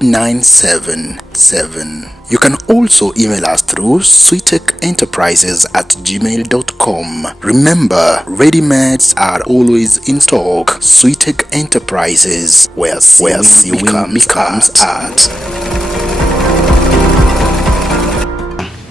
8977. You can also email us through sweetekenterprises@gmail.com. Remember, ready-mades are always in stock. Sweetek Enterprises, where sewing becomes art.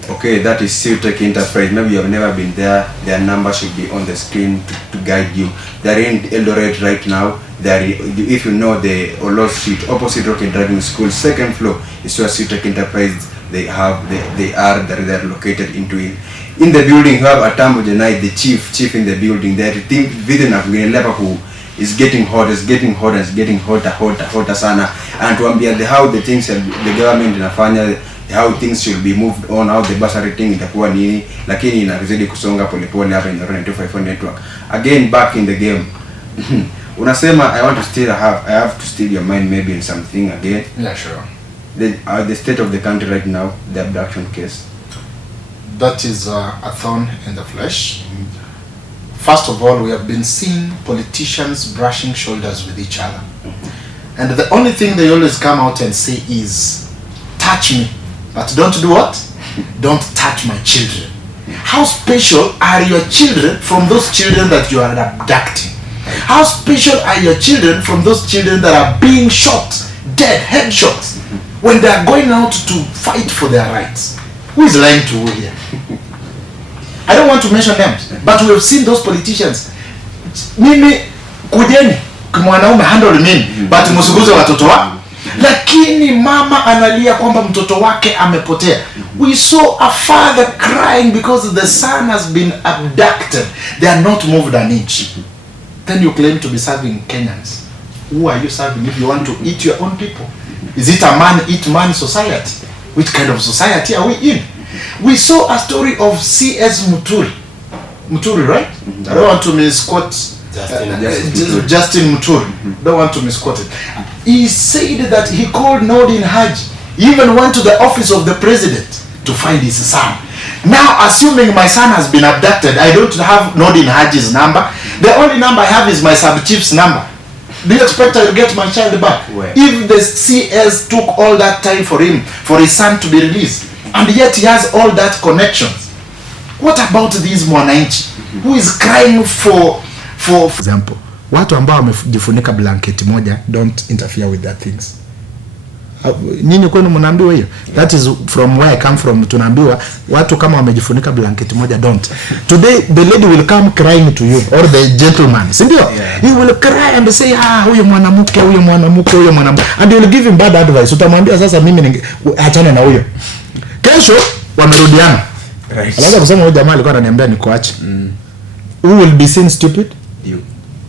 Okay, that is Sewtek Enterprise. Maybe you have never been there. Their number should be on the screen to guide you. They're in Eldoret right now. If you know the Olo Street, opposite Rocket Driving School, second floor is where Sewtek Enterprise they're located into it. In the building, you have ATAMBO JANNAI, the chief in the building. They're within a level who is getting hotter sana. And to ambia how the things the government inafanya, how things should be moved on, how the bursary thing itakuwa nini, lakini inazidi kusonga polepole hapa in ORONE 254 network. Again, back in the game. Unasema I have to steal your mind maybe in something again. Yeah, sure. The state of the country right now, the abduction case. That is a thorn in the flesh. First of all, we have been seeing politicians brushing shoulders with each other. And the only thing they always come out and say is, touch me, but don't do what? Don't touch my children. How special are your children from those children that you are abducting? How special are your children from those children that are being shot, dead, headshots, when they are going out to fight for their rights? Who is lying to who here? I don't want to mention names, but we have seen those politicians. Mimi kujeni mwanaume handle mimi, but msiguze watoto wao. Lakini mama analia kwamba mtoto wake amepotea. We saw a father crying because the son has been abducted. They are not moved an inch. Then you claim to be serving Kenyans. Who are you serving if you want to eat your own people? Is it a man eat man society? Which kind of society are we in? We saw a story of C.S. Muturi, right? I don't want to misquote Justin Muturi. Don't want to misquote it. He said that he called Nordin Haji. He even went to the office of the president to find his son. Now, assuming my son has been abducted, I don't have Nordin Haji's number. The only number I have is my sub-chief's number. Do you expect I will get my child back? Where? If the CS took all that time for him, for his son to be released, and yet he has all that connections, what about these mwananchi who is crying for example, watu ambao wamejifunika blanketi moja, don't interfere with that things. Nyinyi kwenu mnaambiwa hiyo? That is from where I come from. Tunaambiwa watu kama wamejifunika blanketi moja, don't. Today the lady will come crying to you, or the gentleman, si ndio? Yeah. He will cry and say, huyo mwanamke, and you will give him bad advice. Utamwambia sasa mimi achana na huyo. Kesho wamerudiana. Right. Alafu kusema huyo jamaa alikuwa ananiambia nikuache. Who will be seen stupid? You.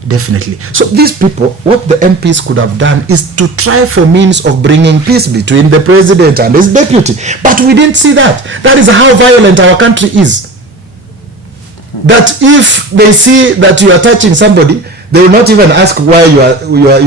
Definitely. So these people, what the MPs could have done is to try for means of bringing peace between the president and his deputy. But we didn't see that. That is how violent our country is. That if they see that you are touching somebody, they will not even ask why you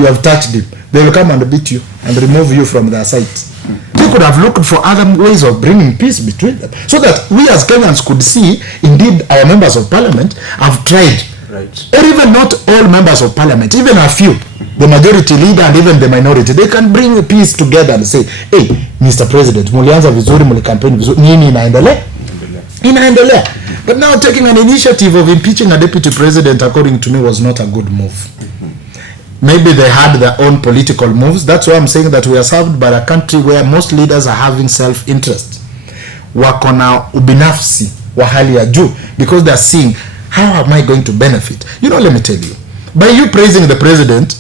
have touched him. They will come and beat you and remove you from their sight. They could have looked for other ways of bringing peace between them, so that we as Kenyans could see, indeed, our members of parliament have tried. Right. Or even not all members of parliament, even a few, the majority leader and even the minority, they can bring the peace together and say, hey, Mr. President, mulianza vizuri, mulikampeni vizuri, nini inaendelea. But now taking an initiative of impeaching a deputy president, according to me, was not a good move. Maybe they had their own political moves. That's why I'm saying that we are served by a country where most leaders are having self-interest. Wako na ubinafsi wa hali ya juu, because they are seeing, how am I going to benefit? You know, let me tell you, by you praising the president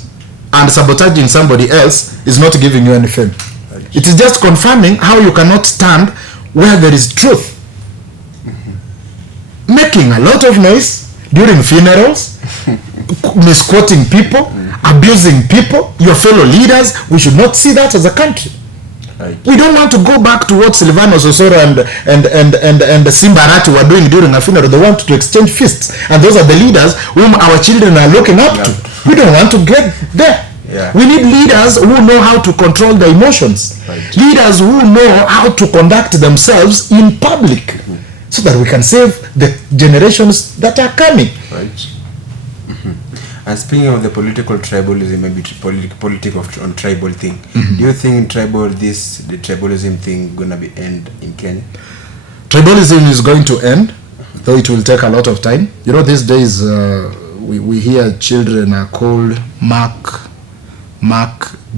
and sabotaging somebody else is not giving you any fame. It is just confirming how you cannot stand where there is truth. Making a lot of noise during funerals, misquoting people, abusing people, your fellow leaders. We should not see that as a country. Right. We don't want to go back to what Silvanus Osoro and Simbarati were doing during a funeral. They want to exchange fists, and those are the leaders whom our children are looking up to. We don't want to get there. Yeah. We need leaders who know how to control their emotions. Right. Leaders who know how to conduct themselves in public, so that we can save the generations that are coming. Right. And speaking of the political tribalism, maybe political on tribal thing, do you think the tribalism thing gonna be end in Kenya? Tribalism is going to end, though it will take a lot of time. You know, these days we hear children are called Mark,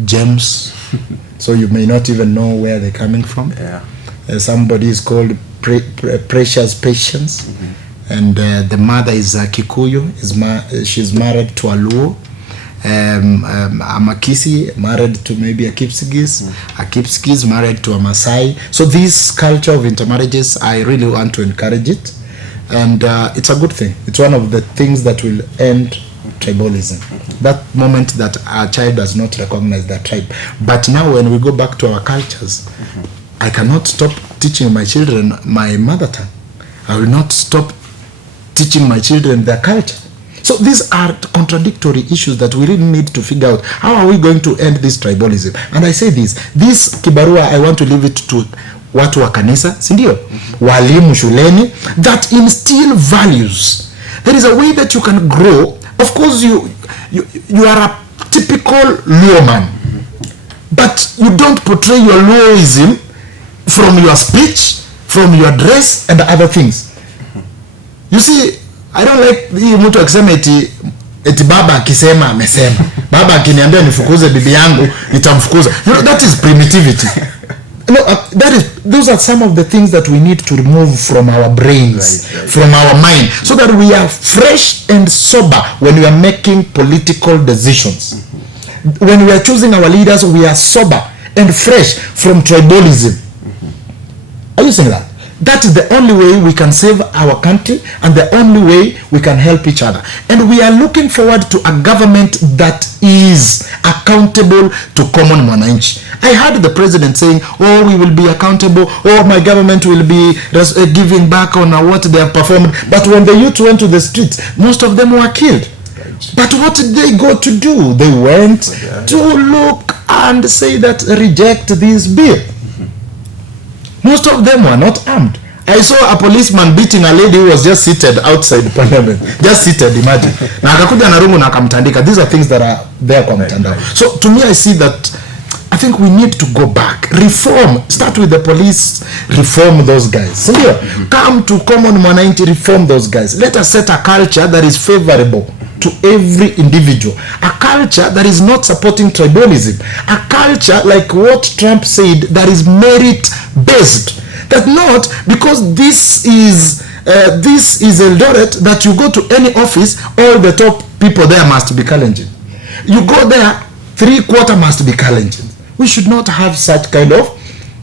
James, so you may not even know where they're coming from. Yeah. Somebody is called Precious Patience, and the mother is Kikuyu. She's married to a Luo. A Makisi married to maybe a Kipsigis. A Kipsigis married to a Masai. So this culture of intermarriages, I really want to encourage it, and it's a good thing. It's one of the things that will end tribalism. That moment that our child does not recognize their tribe. But now when we go back to our cultures, I cannot stop teaching my children my mother tongue. I will not stop teaching my children their culture. So these are contradictory issues that we really need to figure out. How are we going to end this tribalism? And I say this kibarua, I want to leave it to watu wa kanisa, sindio? Walimu shuleni, that instill values. There is a way that you can grow. Of course, you are a typical Luo man, but you don't portray your Luoism from your speech, from your dress and other things. You see, I don't like hii mtu akisema eti baba akisema amesema. Baba akiniambia nifukuze bibi yangu, nitamfukuza. You know, that is primitivity. No, those are some of the things that we need to remove from our brains, right. From our mind, so that we are fresh and sober when we are making political decisions. When we are choosing our leaders, we are sober and fresh from tribalism. Are you saying that? That is the only way we can save our country, and the only way we can help each other. And we are looking forward to a government that is accountable to common mwananchi. I heard the president saying, oh, we will be accountable, oh, my government will be giving back on what they have performed. But when the youth went to the streets, most of them were killed. But what did they go to do? They went to look and say that reject this bill. Most of them were not armed. I saw a policeman beating a lady who was just seated outside parliament. Just seated, imagine. Na akakuja na rungu na akamtandika. These are things that are there kwa mtandao. So to me, I see that I think we need to go back. Reform. Start with the police. Reform those guys. So here, come to common mwananchi, reform those guys. Let us set a culture that is favorable to every individual. A culture that is not supporting tribalism. A culture like what Trump said, that is merit-based. That not because this is Eldoret, that you go to any office, all the top people there must be Kalenjin. You go there, 3/4 must be Kalenjin. We should not have such kind of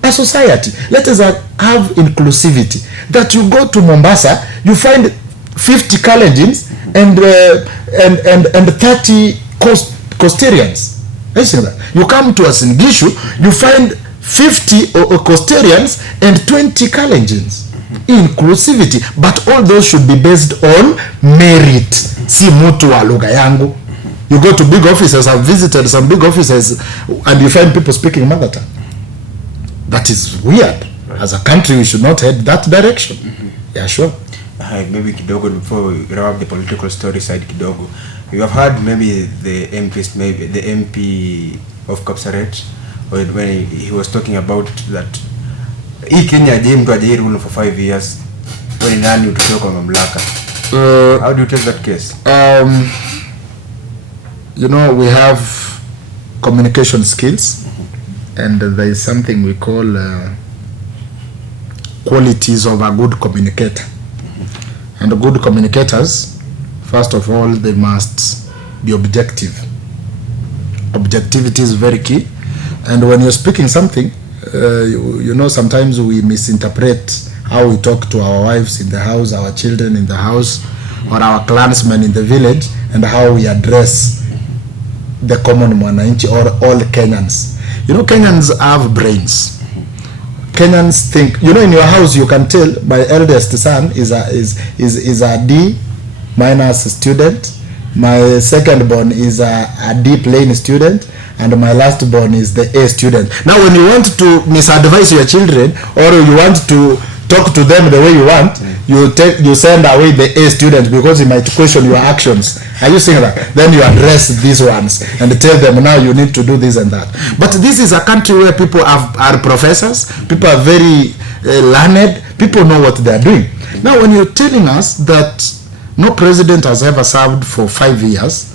a society. Let us have inclusivity. That you go to Mombasa, you find 50 Kalenjins and 30 Coastarians. You come to Asingishu, you find 50 Coastarians and 20 Kalenjins. Inclusivity, but all those should be based on merit. Si mutu wa lugha yangu. You go to big offices. I've visited some big offices, and you find people speaking mother tongue. That is weird. As a country, we should not head that direction. Yeah, sure. Maybe kidogo, before we wrap up the political story side kidogo, you have heard maybe the MPs, maybe the MP of Kapsaret, when he was talking about that hii Kenya mtu ajai rule for 5 years, when nani utoke kwa mamlaka. How do you take that case? You know, we have communication skills, and there is something we call qualities of a good communicator. And good communicators, first of all, they must be objective. Objectivity is very key. And when you're speaking something, you know, sometimes we misinterpret how we talk to our wives in the house, our children in the house, or our clansmen in the village, and how we address the common mwananchi or all Kenyans. You know, Kenyans have brains. Kenyans think, you know, in your house you can tell my eldest son is a D minus student, my second born is a D plain student, and my last born is the A student. Now when you want to misadvise your children, or you want to talk to them the way you want, you send away the A student because he might question your actions. Are you saying that? Then you address these ones and tell them now you need to do this and that. But this is a country where people are professors, people are very learned, people know what they are doing. Now when you're telling us that no president has ever served for 5 years,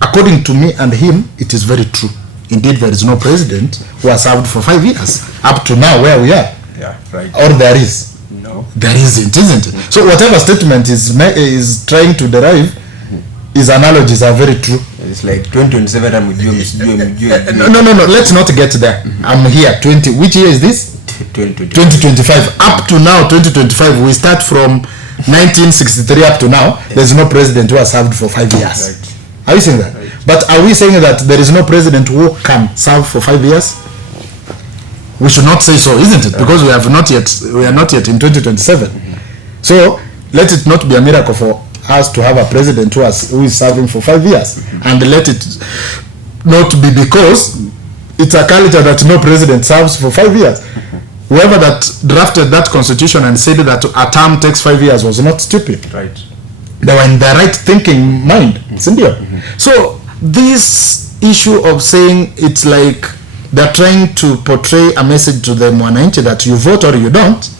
according to me and him, it is very true. Indeed, there is no president who has served for 5 years up to now where we are. Yeah, right. Or there is. No. There isn't it? So whatever statement is trying to derive, his analogies are very true. It's like 2027 No, let's not get there. I'm here. 20. Which year is this? 2025. Up to now, 2025. We start from 1963 up to now. There's no president who has served for 5 years. Right. Are you saying that? Right. But are we saying that there is no president who can serve for 5 years? We should not say so, isn't it? Because we are not yet in 2027. So let it not be a miracle for us to have a president who is serving for 5 years, and let it not be because it's a culture that no president serves for 5 years. Whoever that drafted that constitution and said that a term takes 5 years was not stupid. Right. They were in their right thinking mind. So this issue of saying it's like they're trying to portray a message to the Mwananchi that you vote or you don't,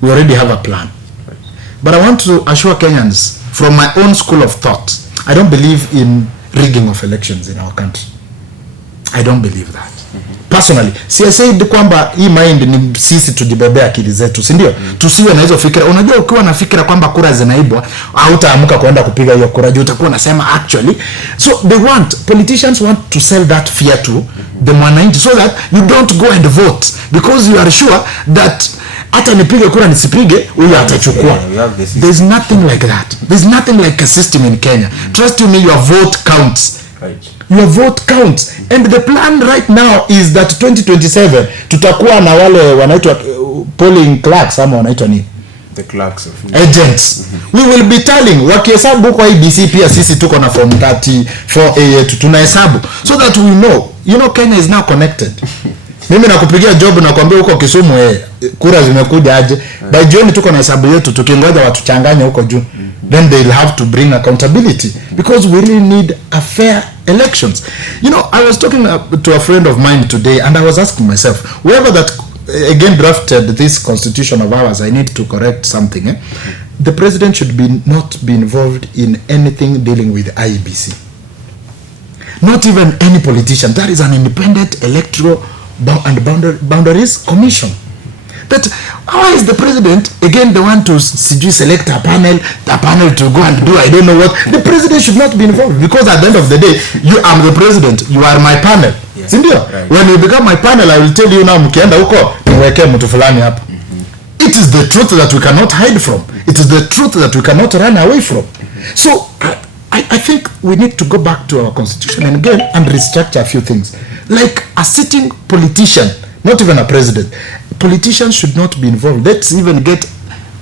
we already have a plan. Right. But I want to assure Kenyans, from my own school of thought, I don't believe in rigging of elections in our country. I don't believe that. Personally, I said kwamba hii mind ni sisi tujibebea akili zetu, si ndio? Tusiwe na hizo fikira. Unajua ukiwa na fikira kwamba kura zinaibwa, hautaamuka kwenda kupiga hiyo kura, utakuwa unasema actually. So politicians want to sell that fear to the Mwananchi so that you don't go and vote because you are sure that hata nipige kura nisipige huyu atachukua. There's nothing like that. There's nothing like a system in Kenya. Trust me, your vote counts. Right. Your vote counts. And the plan right now is that 2027 tutakuwa na wale wanaitwa polling clerks ama wanaitwa nini? The clerks of agents. We will be telling wakihesabu kwa IBC pia sisi tuko na form 34A yetu tunahesabu so that we know. You know, Kenya is now connected. Mimi nakupigia job na kuambia huko Kisumu kura zimekuja aje. By jioni tuko na hesabu yetu tukingoja watuchanganye huko juu. Then they'll have to bring accountability because we really need a fair elections. You know, I was talking to a friend of mine today and I was asking myself, whoever that again drafted this constitution of ours, I need to correct something. The president should not be involved in anything dealing with IEBC. Not even any politician. That is an independent electoral and boundaries commission. But how is the president again the one to select a panel to go and do I don't know what? The president should not be involved because at the end of the day, I'm the president, you are my panel. Yes. Right. When you become my panel, I will tell you now mkienda huko niweke mtu fulani hapa. It is the truth that we cannot hide from. It is the truth that we cannot run away from. So I think we need to go back to our constitution and again and restructure a few things. Like a sitting politician, not even a president. Politicians should not be involved. Let's even get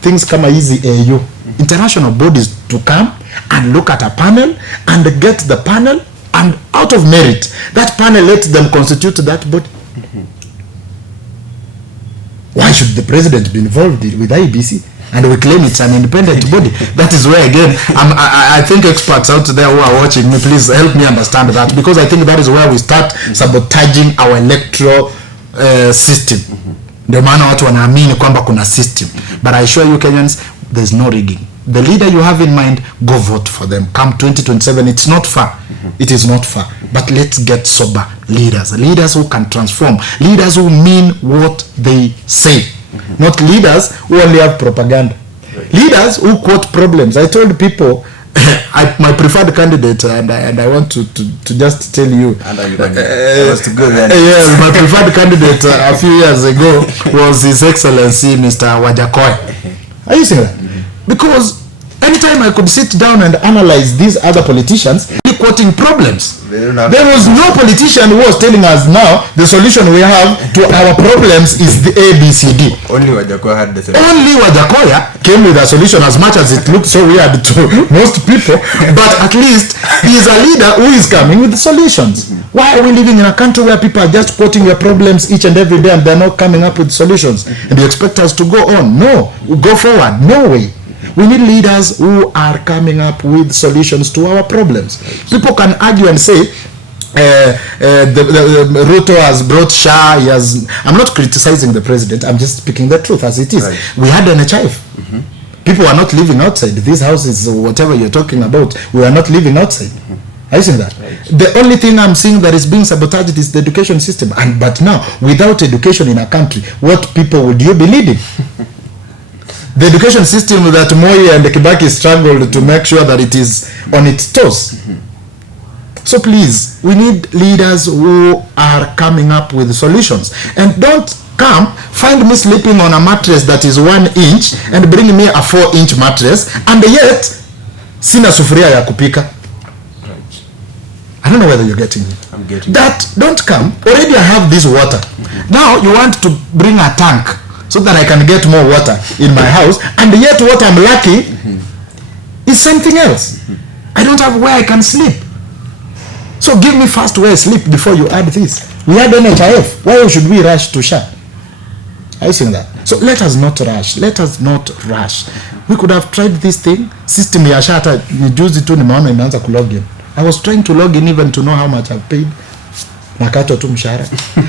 things kama easy AU, international bodies to come and look at a panel and get the panel and out of merit, that panel let them constitute that body. Why should the president be involved with IBC? And we claim it's an independent body. That is where again, I think experts out there who are watching me, please help me understand that because I think that is where we start sabotaging our electoral system. Ndio maana watu wanaamini kwamba kuna system. But I assure you Kenyans, there's no rigging. The leader you have in mind, go vote for them. Come 2027, it's not far. It is not far. But let's get sober leaders. Leaders who can transform. Leaders who mean what they say. Not leaders who only have propaganda. Right. Leaders who quote problems. I told people, my preferred candidate, and I want to just tell you, yes, my preferred candidate a few years ago was His Excellency Mr. Wajakoya. Are you seeing that? Because anytime I could sit down and analyze these other politicians quoting problems, there was no politician who was telling us now the solution we have to our problems is the ABCD. Only Wajakoya had the solution. Only Wajakoya came with a solution, as much as it looked so weird to most people, but at least he is a leader who is coming with the solutions. Why are we living in a country where people are just quoting your problems each and every day and they're not coming up with solutions? And you expect us to go on? No. Go forward. No way. We need leaders who are coming up with solutions to our problems. People can argue and say, Ruto has brought Shah. I'm not criticizing the president. I'm just speaking the truth as it is. Right. We had an NHIF. People are not living outside. These houses, whatever you're talking about, we are not living outside. Are you seeing that? Right. The only thing I'm seeing that is being sabotaged is the education system. But now, without education in a country, what people would you be leading? The education system that Moi and Kibaki struggled to make sure that it is on its toes. So please, we need leaders who are coming up with solutions. And don't find me sleeping on a mattress that is 1 inch and bring me a 4-inch mattress, and yet sina sufuria ya kupika. I don't know whether you're getting it. I'm getting that. Don't come. Already I have this water. Now you want to bring a tank so that I can get more water in my house, and yet what I'm lacking is something else. I don't have where I can sleep. So give me first where I sleep before you add this. We had NHIF. Why should we rush to Shah? Are you seeing that? So let us not rush. Let us not rush. We could have tried this thing. System ya Shah hata juzi tu nimeona imeanza kulog in. I was trying to log in even to know how much I've paid. Nakato tu mshahara.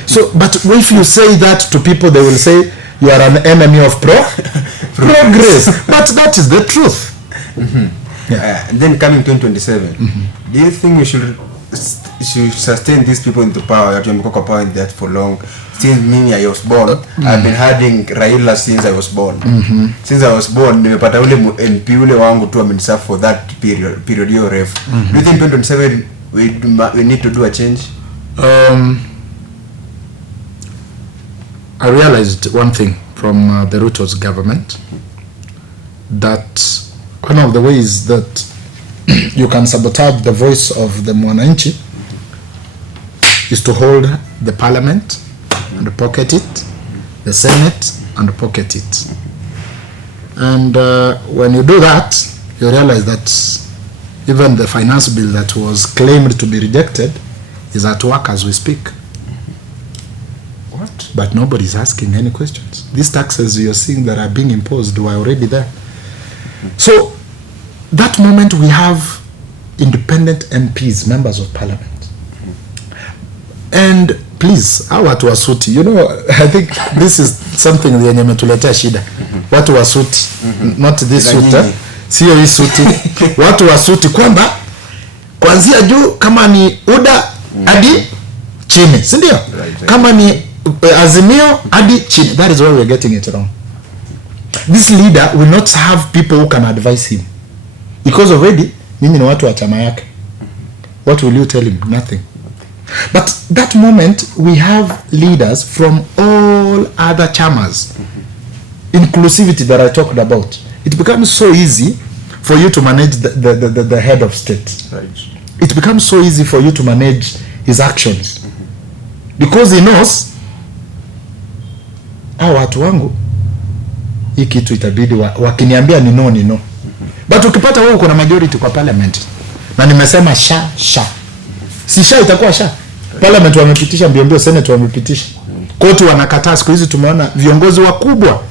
So, but if you say that to people, they will say you are an enemy of progress. But that is the truth. Yeah. And then coming 2027, do you think we should sustain these people into power? Power in that for long. Since me, I was born, I've been hiding Raila since I was born. Since I was born, nimepata ule MP ule wangu tu ameniserve for that period hiyo refu. Do you think 2027 we need to do a change? I realized one thing from the Ruto's government, that one of the ways that you can sabotage the voice of the Mwananchi is to hold the parliament and pocket it, the Senate and pocket it. And when you do that, you realize that even the finance bill that was claimed to be rejected is at work as we speak. What? But nobody's asking any questions. These taxes you're seeing that are being imposed were already there. So that moment we have independent MPs, members of parliament. And please, our watu wa suti, you know, I think this is something yenye metuletea shida. Watu wa suti, not this suit, sio hii suti. Watu wa suti kwamba kuanzia juu kama ni UDA hadi chini, si ndio? Kama ni Azimio hadi chini. That is why we're getting it wrong. This leader will not have people who can advise him. Because already, mimi ni watu wa chama yake. What will you tell him? Nothing. But that moment, we have leaders from all other chamas. Inclusivity that I talked about. It becomes so easy for you to manage the head of state. Right. It becomes so easy for you to manage his actions. Because he knows, watu wangu, hii kitu itabidi wakiniambia ni no. But ukipata wewe uko na majority kwa parliament, na nimesema sha si sha itakuwa sha. Parliament wamepitisha mbio, Senate wamepitisha, koti wanakataa. Siku hizi tumeona viongozi wakubwa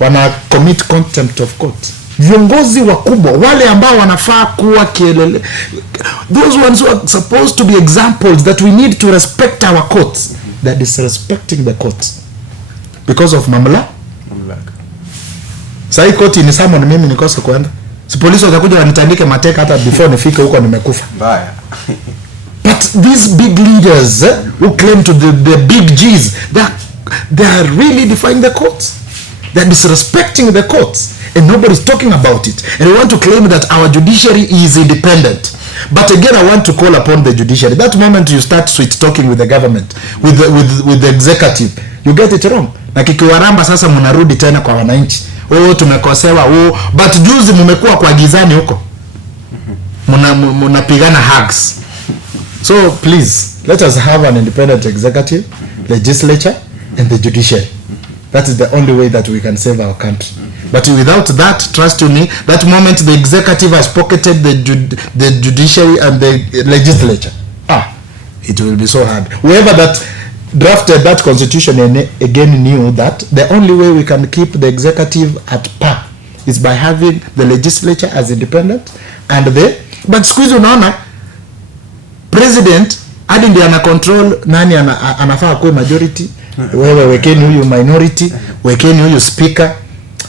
wana commit contempt of court. Viongozi wakubwa wale ambao wanafaa kuwa kielele, those ones who are supposed to be examples that we need to respect our courts, that is respecting the courts because of mamlaka. Sai koti ni summon mimi nikose kwenda. Si polisi watakuja wanitandike mateka hata before nifike huko nimekufa. Mbaya. But these big leaders who claim to the big G's, they are really defying the courts. They are disrespecting the courts, and nobody's talking about it. And we want to claim that our judiciary is independent. But again, I want to call upon the judiciary. That moment you start sweet talking with the government, with the executive, you get it wrong. Na kikiwaramba sasa mnarudi tena kwa wananchi. Tumekosewa. But juzi mmekuwa kwa gizani huko. Mnapigana hugs. So please, let us have an independent executive, legislature, and the judiciary. That is the only way that we can save our country. But without that, trust me, that moment the executive has pocketed the judiciary and the legislature, it will be so hard. Whoever that drafted that constitution again knew that the only way we can keep the executive at par is by having the legislature as independent and but siku hizi unaona president hadi ndiye ana control nani anafaa kuwe majority, wewe wekeni huyu minority, wekeni huyu speaker.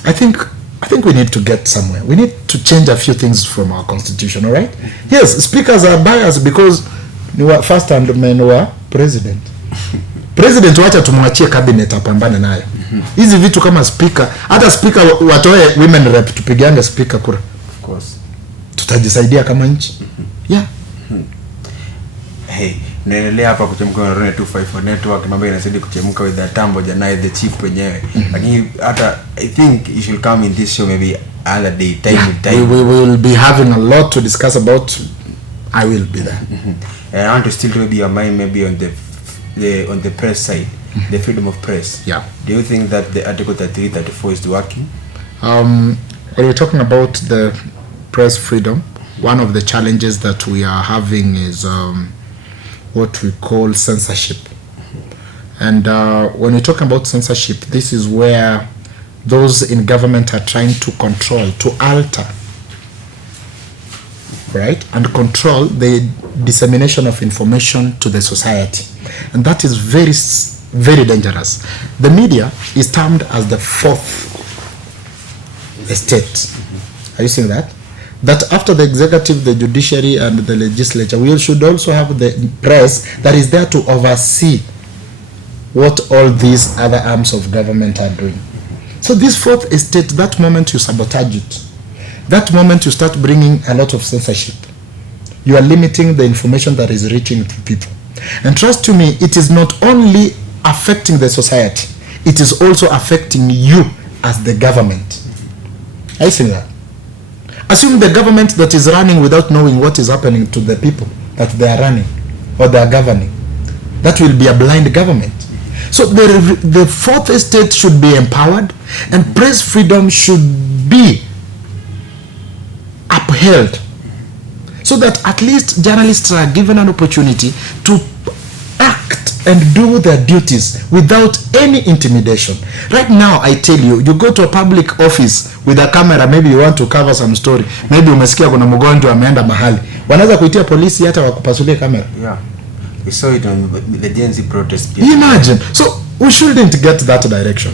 I think we need to get somewhere. We need to change a few things from our constitution, all right? Yes, speakers are biased because ni wa first hand man wa president. President wacha tumwachie cabinet apambane nayo. Hizi vitu kama speaker, hata speaker watoe women rep tupigiane speaker kura. Of course. Tutajisaidia kama nchi. Yeah. Hey, naendelea hapa kuchemka na Orone 254 network, mambo inazidi kuchemka with Atambo Jannai the chief wenyewe. Lakini hata I think you should come in this show maybe other day, time. We will be having a lot to discuss about. I will be there. I want to still maybe your mind maybe on the press side, the freedom of press. Yeah. Do you think that the article 33-34 is working? When we're talking about the press freedom, one of the challenges that we are having is what we call censorship. And when we're talking about censorship, this is where those in government are trying to control, to alter, right, and control the dissemination of information to the society. And that is very, very dangerous. The media is termed as the fourth estate. Are you seeing that? That after the executive, the judiciary, and the legislature, we should also have the press that is there to oversee what all these other arms of government are doing. So this fourth estate, that moment you sabotage it, that moment you start bringing a lot of censorship, you are limiting the information that is reaching to people. And trust to me, it is not only affecting the society, it is also affecting you as the government. Are you seeing that? Assume the government that is running without knowing what is happening to the people that they are running or they are governing. That will be a blind government. So the fourth estate should be empowered, and press freedom should be upheld, so that at least journalists are given an opportunity to act and do their duties without any intimidation. Right now, I tell you, you go to a public office with a camera, maybe you want to cover some story, maybe umesikia kuna mgonjwa ameenda mahali, wanaweza kuitia polisi hata wakupasulie kamera. Yeah, we saw it on the Gen Z protest. Imagine. So we shouldn't get that direction.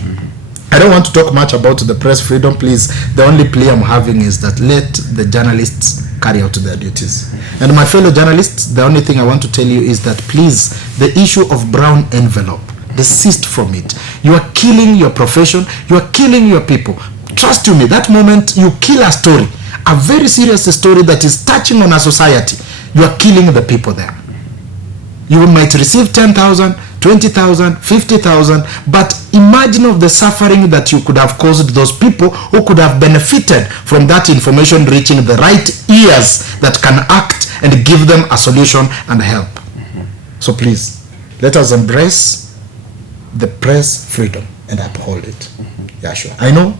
I don't want to talk much about the press freedom, please. The only plea I'm having is that let the journalists carry out their duties. And my fellow journalists, the only thing I want to tell you is that please, the issue of brown envelope, desist from it. You are killing your profession, you are killing your people. Trust me, that moment you kill a story, a very serious story that is touching on a society, you are killing the people there. You might receive 10,000, 20,000, 50,000, but imagine of the suffering that you could have caused those people who could have benefited from that information reaching the right ears that can act and give them a solution and help. So please, let us embrace the press freedom and uphold it. Yeah, sure. I know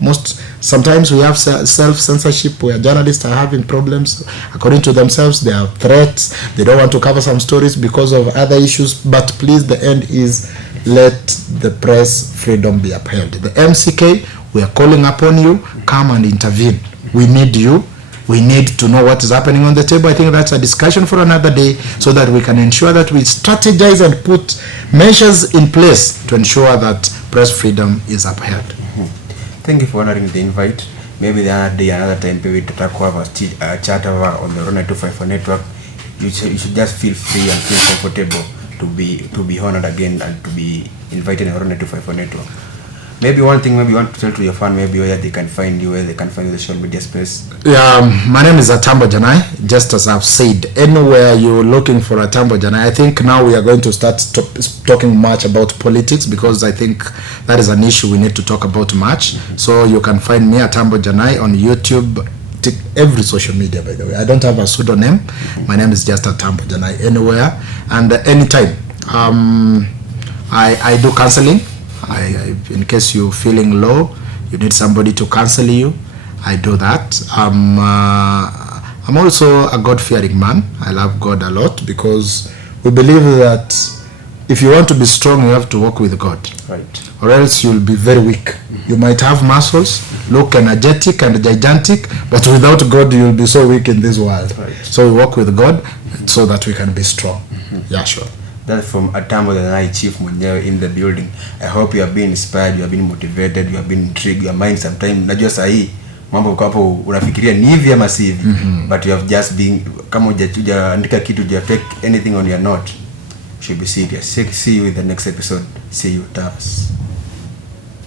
sometimes we have self-censorship where journalists are having problems. According to themselves, there are threats. They don't want to cover some stories because of other issues. But please, the end is let the press freedom be upheld. The MCK, we are calling upon you. Come and intervene. We need you. We need to know what is happening on the table. I think that's a discussion for another day, so that we can ensure that we strategize and put measures in place to ensure that press freedom is upheld. Thank you for honoring the invite. Maybe the other day, another time, maybe to talk about a chat over on the Orone 254 network. You should just feel free and feel comfortable to be honored again and to be invited in the Orone 254 network. Maybe one thing, maybe you want to tell to your fan, maybe where they can find you, where they can find you in the social media space. Yeah, my name is ATAMBO JANNAI. Just as I've said, anywhere you're looking for ATAMBO JANNAI, I think now we are going to start talking much about politics, because I think that is an issue we need to talk about much. So you can find me ATAMBO JANNAI on YouTube, every social media, by the way. I don't have a pseudonym. My name is just ATAMBO JANNAI anywhere and anytime. I do counseling. In case you're feeling low, you need somebody to counsel you, I do that. I'm also a God-fearing man. I love God a lot, because we believe that if you want to be strong, you have to walk with God. Right. Or else you'll be very weak. You might have muscles, look energetic and gigantic, but without God you'll be so weak in this world. Right. So we walk with God so that we can be strong. Yeah, sure. That's from ATAMBO JANNAI Chief mwenyewe in the building. I hope you have been inspired, you have been motivated, you have been intrigued. Your mind sometimes, najua sahi mambo kwa hapo unafikiria ni hivi ama si hivi, but you have just been, kama hujaandika kitu, huja take anything on your note, should be serious. See you in the next episode. See you, Tavs.